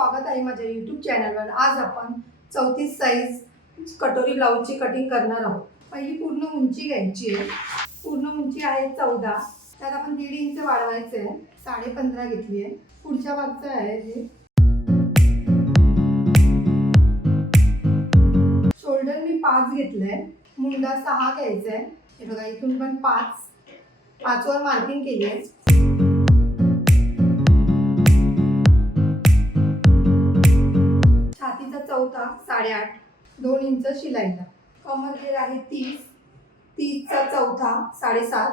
स्वागत आहे माझ्या यूट्यूब चॅनलवर। आज आपण 34 साइज कटोरी ब्लाउजची कटिंग करणार आहोत। पहिली पूर्ण उंची घ्यायची आहे। पूर्ण उंची आहे 14, त्यात आपण 1.5 इंच वाढवायचे आहे। 15.5 घेतली आहे। पुढच्या भागचं आहे हे शोल्डर मी 5 घेतलंय, मुंडा 6 घ्यायचा आहे। हे बघा इथून पण 5 वर मार्किंग केली आहे। छातीचा चौथा 8.5, 2 इंच शिलाईला। कमर घेर आहे 30 चा चौथा 7.5,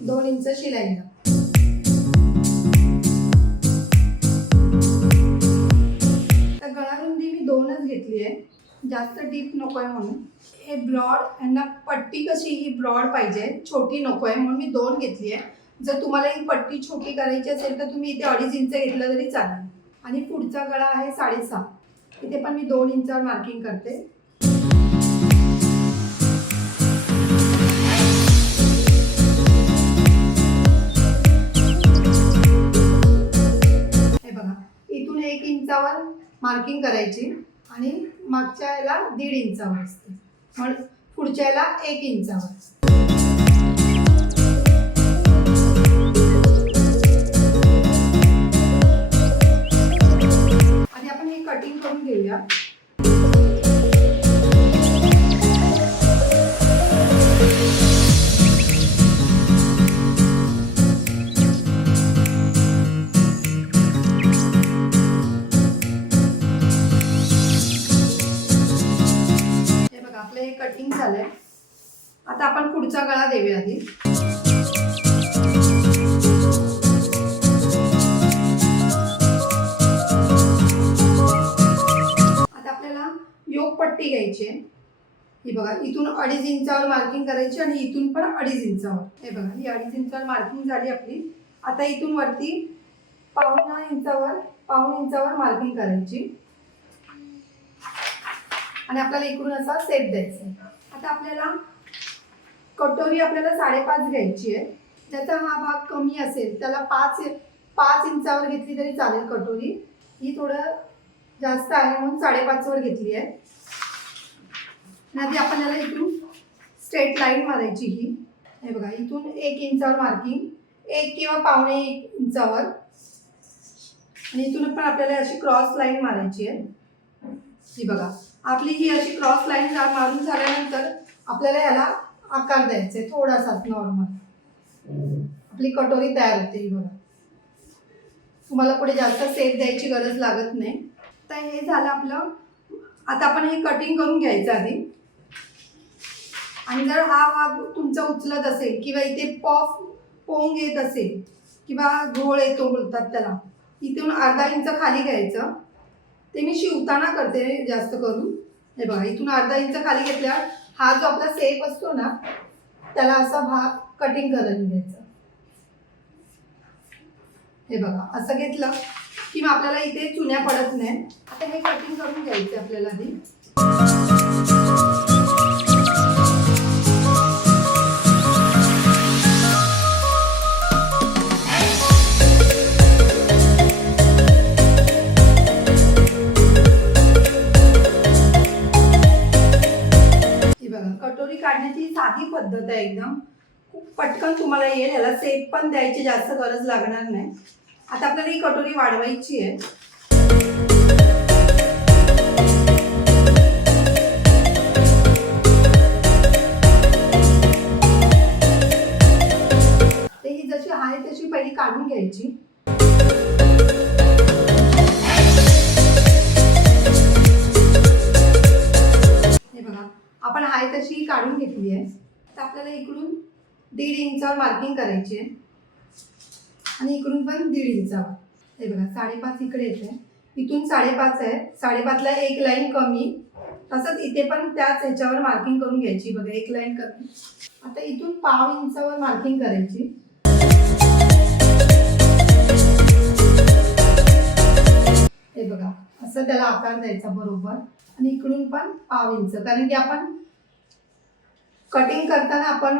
2 इंच शिलाईला। तर गळारुंदी मी 2च घेतली आहे, जास्त डीप नको आहे म्हणून। हे ब्रॉड यांना पट्टी कशी ही ब्रॉड पाहिजे, छोटी नको आहे म्हणून मी 2 घेतली आहे। जर तुम्हाला ही पट्टी छोटी करायची असेल तर तुम्ही इथे 2.5 इंच घेतलं तरी चालेल। आणि पुढचा गळा आहे 6.5, इथे पण मी 2 इंचावर मार्किंग करते। हे बघा इथून 1 इंचावर मार्किंग करायची आणि मागच्या याला 1.5 इंचावर असते, म्हणून पुढच्या याला 1 इंचावर। आधी आपण हे कटिंग करून घेऊया। आपलं हे कटिंग झालंय। आता आपण पुढचा गळा देऊया आधी। आता आपल्याला योक पट्टी घ्यायची आहे। ही बघा इथून 2.5 इंचावर मार्किंग करायची आणि इथून पण 2.5 इंचावर। हे बघा ही 2.5 इंचावर मार्किंग झाली आपली। आता इथून वरती 1.5 इंचावर मार्किंग करायची आणि आपल्याला इकडून असा सेट द्यायचा आहे। आता आपल्याला कटोरी 5.5 घ्यायची आहे। ज्याचा हा भाग कमी असेल त्याला 5 इंचावर घेतली तरी चालेल कटोरी। ही थोडं जास्त आहे म्हणून 5.5 वर घेतली आहे। आधी आपल्याला इथून स्ट्रेट लाईन मारायची ही। हे बघा इथून 1 इंचावर मार्किंग, 1 किंवा 1.5 इंचावर, आणि इथून पण आपल्याला अशी क्रॉस लाईन मारायची आहे। ही बघा आपली ही अशी क्रॉस लाईन मारून झाल्यानंतर आपल्याला याला आकार द्यायचा आहे थोडासा नॉर्मल। आपली कटोरी तयार होते। बघा तुम्हाला पुढे जास्त सेट द्यायची गरज लागत नाही। तर हे झालं आपलं। आता आपण हे कटिंग करून घ्यायचं आधी। आणि जर हा भाग तुमचा उचलत असेल किंवा इथे पोंग येत असेल किंवा घोळ येतो बोलतात त्याला, इथून 1/2 इंच खाली घ्यायचं। ते मी शिवताना करते जास्त करून। हे बघा इथून 1/2 इंच खाली घेतल्यावर हा जो आपला सेप असतो ना त्याला असा भाग कटिंग करून घ्यायचा। हे बघा असं घेतलं की मग आपल्याला इथे चुन्या पडत नाही। आता हे कटिंग करून घ्यायचं आपल्याला आधी। कटोरी काढण्याची साधी पद्धत आहे, एकदम खूप पटकन तुम्हाला येईल। याला सेप पण द्यायची जास्त गरज लागणार नाही। आता आपल्याला ही कटोरी वाढवायची आहे। तर ही जशी आहे तशी पहिली काढून घ्यायची। आपण आहे तशी काढून घेतली आहे। तर आपल्याला इकडून 1.5 इंचावर मार्किंग करायची आहे आणि इकडून पण 1.5 इंचावर। हे बघा 5.5 इकडे येते, इथून 5.5 आहे। 5.5 ला 1 लाईन कमी, तसंच इथे पण त्याच ह्याच्यावर मार्किंग करून घ्यायची। बघा 1 लाईन कमी। आता इथून 1/2 इंचावर मार्किंग करायची। हे बघा असं त्याला आकार द्यायचा बरोबर, आणि इकडून पण 1/2 इंच, कारण की आपण कटिंग करताना आपण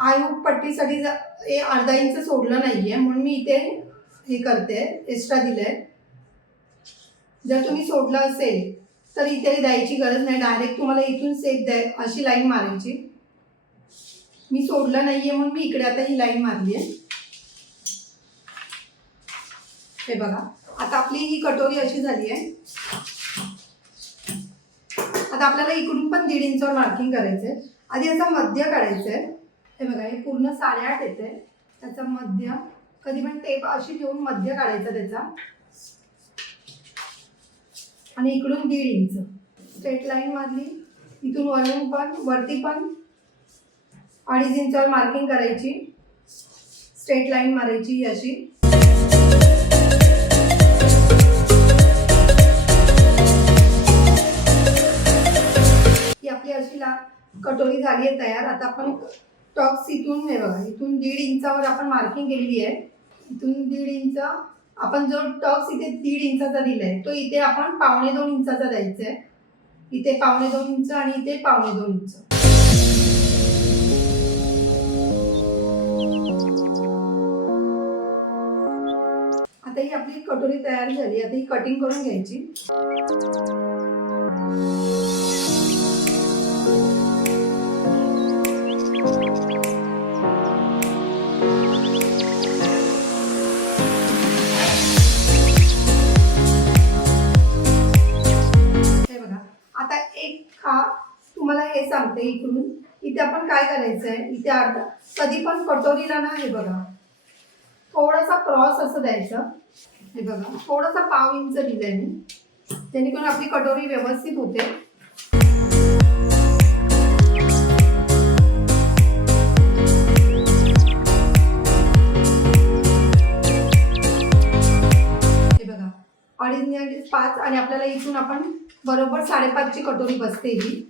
आयु पट्टीसाठी 1/2 इंच सोडलं नाहीये म्हणून मी इथे हे करते, एक्स्ट्रा दिलंय। जर तुम्ही सोडलं असेल तर इथे द्यायची गरज नाही, डायरेक्ट तुम्हाला इथून सेट द्याय अशी लाईन मारायची. मी सोडलं नाहीये म्हणून मी इकडे आता ही लाईन मारली आहे. हे बघा, आता आपली ही कटोरी अशी झाली आहे. आता आपल्याला इकडून पण 1.5 इंचावर मार्किंग करायचंय. आधी याचा मध्य काढायचं आहे. हे बघा, हे पूर्ण 8.5 येते. त्याचा मध्य कधी पण टेप अशी ठेवून मध्य काढायचा त्याचा, आणि इकडून 1.5 इंच स्ट्रेट लाईन मारली. इथून वरून पण वरती पण 2.5 इंचावर मार्किंग करायची. स्ट्रेट लाईन मारायची अशी. ही आपली अशी कटोरी झाली आहे तयार. आता आपण टॉक्स इथून, हे बघा, इथून 1.5 इंचावर आपण मार्किंग केलेली आहे. इथून 1.5 इंच आपण जो टॉक्स इथे 1.5 इंचाचा दिलाय तो इथे आपण 1.25 इंचाचा द्यायचा आहे. इथे 1.25 इंच आणि इथे 1.25 इंच. आता ही आपली कटोरी तयार झाली. आता ही कटिंग करून घ्यायची. तुम्हाला हे सांगते, इकडून इथे आपण काय करायचंय, इथे अर्धा कधी पण कटोरीला ना, हे बघा, थोडासा क्रॉस असं द्यायचं. हे बघा, थोडासा 1/2 इंच दिलाय मी, जेणेकरून आपली कटोरी व्यवस्थित होते. हे बघा, 2.5 5 आणि आपल्याला इथून आपण बरोबर 5.5 ची कटोरी बसते. ही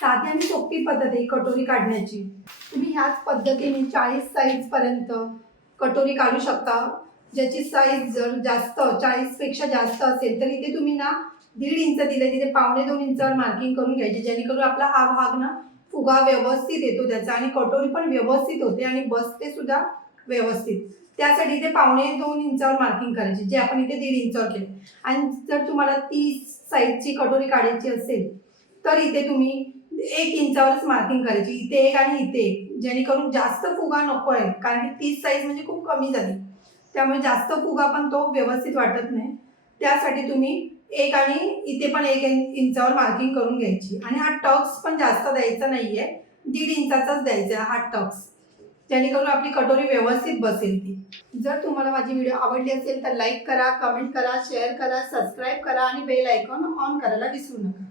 साधी आणि सोपी पद्धत आहे कटोरी काढण्याची. तुम्ही ह्याच पद्धतीने 40 साईज पर्यंत कटोरी काढू शकता. ज्याची साईज जर जास्त 40 पेक्षा जास्त असेल तर इथे तुम्ही ना 1.5 इंच दिले, तिथे 1.25 इंचावर मार्किंग करून घ्यायची, जेणेकरून आपला हा भाग ना फुगा व्यवस्थित येतो त्याचा, आणि कटोरी पण व्यवस्थित होते आणि बसते सुद्धा व्यवस्थित. त्यासाठी इथे 1.25 इंचावर मार्किंग करायची, जे आपण इथे 1.5 इंचावर केले. आणि जर तुम्हाला 30 साईजची कटोरी काढायची असेल तर इथे तुम्ही 1 इंचावरच मार्किंग करायची, इथे 1 आणि इथे 1, जेणेकरून जास्त फुगा नको आहे. कारण की 30 साईज म्हणजे खूप कमी झाली, त्यामुळे जास्त फुगा पण तो व्यवस्थित वाटत नाही. त्यासाठी तुम्ही 1 आणि इथे पण 1 इंचावर मार्किंग करून घ्यायची. आणि हा टक्स पण जास्त द्यायचा नाहीये, 1.5 इंचाचाच द्यायचा हा टक्स, जेणेकरून आपली कटोरी व्यवस्थित बसेल ती. जर तुम्हाला माझी व्हिडिओ आवडली असेल तर लाईक करा, कमेंट करा, शेअर करा, सबस्क्राईब करा आणि बेल आयकॉन ऑन करायला विसरू नका.